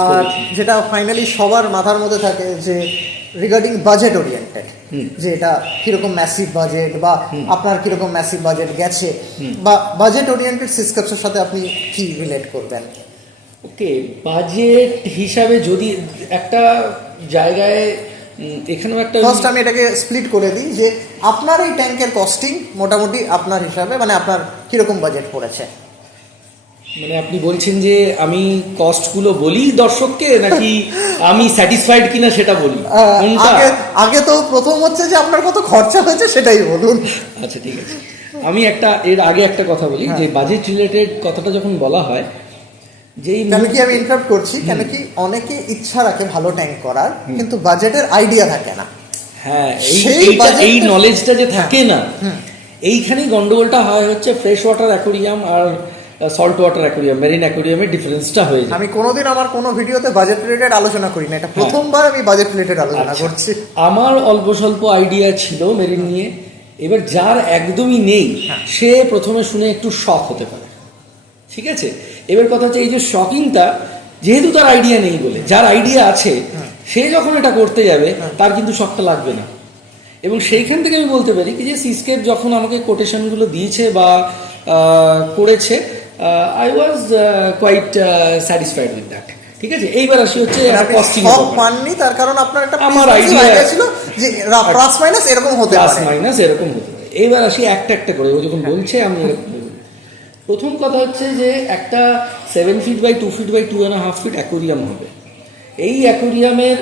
আর যেটা ফাইনালি সবার মাথার মধ্যে থাকে যে রিগার্ডিং বাজেট ওরিয়েন্টেড, যে এটা কিরকম ম্যাসিভ বাজেট বা আপনার কিরকম ম্যাসিভ বাজেট গেছে, বা বাজেট ওরিয়েন্টেড সিসক্যাপসের সাথে আপনি কি রিলেট করবেন? ওকে, বাজেট হিসাবে যদি একটা জায়গায় এখানেও একটা ফার্স্ট আমি এটাকে স্প্লিট করে দিই যে আপনার এই ট্যাঙ্কের কস্টিং মোটামুটি আপনার হিসাবে মানে আপনার কিরকম বাজেট পড়েছে। মানে আপনি বলছেন যে আমি কস্টগুলো বলি দর্শককে, নাকি আমি স্যাটিসফাইড কিনা সেটা বলি? আগে তো প্রথম হচ্ছে যে আপনার কত খরচা হয়েছে সেটাই বলুন। আচ্ছা ঠিক আছে, আমি এর আগে একটা কথা বলি যে বাজেট রিলেটেড কথাটা যখন বলা হয়, যেই কেন কি আমি ইন্টারাপ্ট করছি, কেন কি অনেকে ইচ্ছা রাখে ভালো ট্যাঙ্ক করার কিন্তু বাজেটের আইডিয়া থাকে না। হ্যাঁ, এই নলেজটা যে থাকে না, এইখানেই গন্ডগোলটা হয় হচ্ছে ফ্রেশ ওয়াটার অ্যাকোরিয়াম আর সল্ট ওয়াটার অ্যাকোরিয়াম, মেরিন অ্যাকোরিয়ামের ডিফারেন্সটা হয়ে যায়। আমি কোনোদিন আমার কোনো ভিডিওতে বাজেট রিলেটেড আলোচনা করি না, এটা প্রথমবার আমি বাজেট রিলেটেড আলোচনা করছি। আমার অল্প স্বল্প আইডিয়া ছিল মেরিন নিয়ে, এবার যার একদমই নেই সে প্রথমে শুনে একটু শক হতে পারে, ঠিক আছে? এবার কথা হচ্ছে এই যে শকিংটা, যেহেতু তার আইডিয়া নেই বলে, যার আইডিয়া আছে সে যখন এটা করতে যাবে তার কিন্তু শকটা লাগবে না। এবং সেইখান থেকে আমি বলতে পারি কি যে সিস্কেপ যখন আমাকে কোটেশনগুলো দিয়েছে বা করেছে, I was quite satisfied with that, ঠিক আছে? এইবার আসি হচ্ছে কস্টিং পাননি, তার কারণ আপনার একটা আমার আইডিয়া ছিল যে প্লাস মাইনাস এরকম হতে পারে, এরকম হতে পারে। এইবার আসি একটা একটা করে, ও যখন বলছে আমি প্রথম কথা হচ্ছে যে একটা 7 feet by 2 feet by 2.5 feet aquarium হবে। এই অ্যাকোরিয়ামের,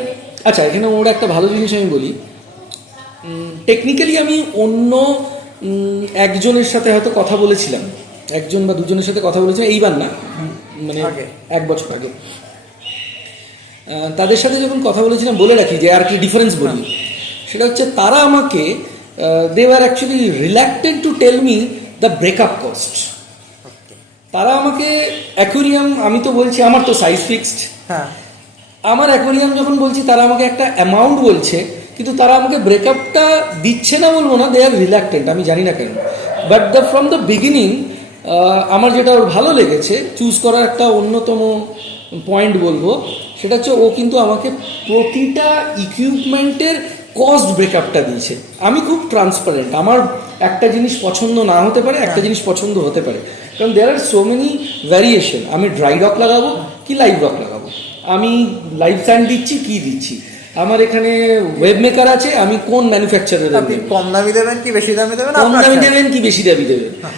আচ্ছা এখানে ওর একটা ভালো জিনিস আমি বলি, টেকনিক্যালি আমি অন্য একজনের সাথে হয়তো কথা বলেছিলাম, একজন বা দুজনের সাথে কথা বলেছিলাম, এইবার না, মানে 1 বছর আগে। তাদের সাথে যখন কথা বলেছিলাম, বলে রাখি যে আর কি ডিফারেন্স বলি, সেটা হচ্ছে তারা আমাকে they are actually reluctant to tell me the breakup cost. তারা আমাকে অ্যাকোরিয়াম, আমি তো বলছি আমার তো সাইজ ফিক্সড, হ্যাঁ, আমার অ্যাকোরিয়াম যখন বলছি তারা আমাকে একটা অ্যামাউন্ট বলছে, কিন্তু তারা আমাকে ব্রেকআপটা দিচ্ছে না বলবো না, দে আর রিল্যাক্টেন্ট, আমি জানি না কেন। বাট ফ্রম দ্য বিগিনিং আমার যেটা ওর ভালো লেগেছে, চুজ করার একটা অন্যতম পয়েন্ট বলবো, সেটা হচ্ছে ও কিন্তু আমাকে প্রতিটা ইকুইপমেন্টের কস্ট ব্রেকআপটা দিয়েছে। আমি খুব ট্রান্সপারেন্ট, আমার একটা জিনিস পছন্দ না হতে পারে, একটা জিনিস পছন্দ হতে পারে, কারণ দেয়ার আর সো মেনি ভ্যারিয়েশন। আমি ড্রাই রক লাগাবো কি লাইভ রক লাগাবো, আমি লাইভ স্যান্ড দিচ্ছি কি দিচ্ছি, আমার এখানে ওয়েব মেকার আছে, আমি কোন ম্যানুফ্যাকচারার, আপনি কম দামি দেবেন কি বেশি দামি দেবেন, কম দামি দেবেন কি বেশি দামি দেবেন,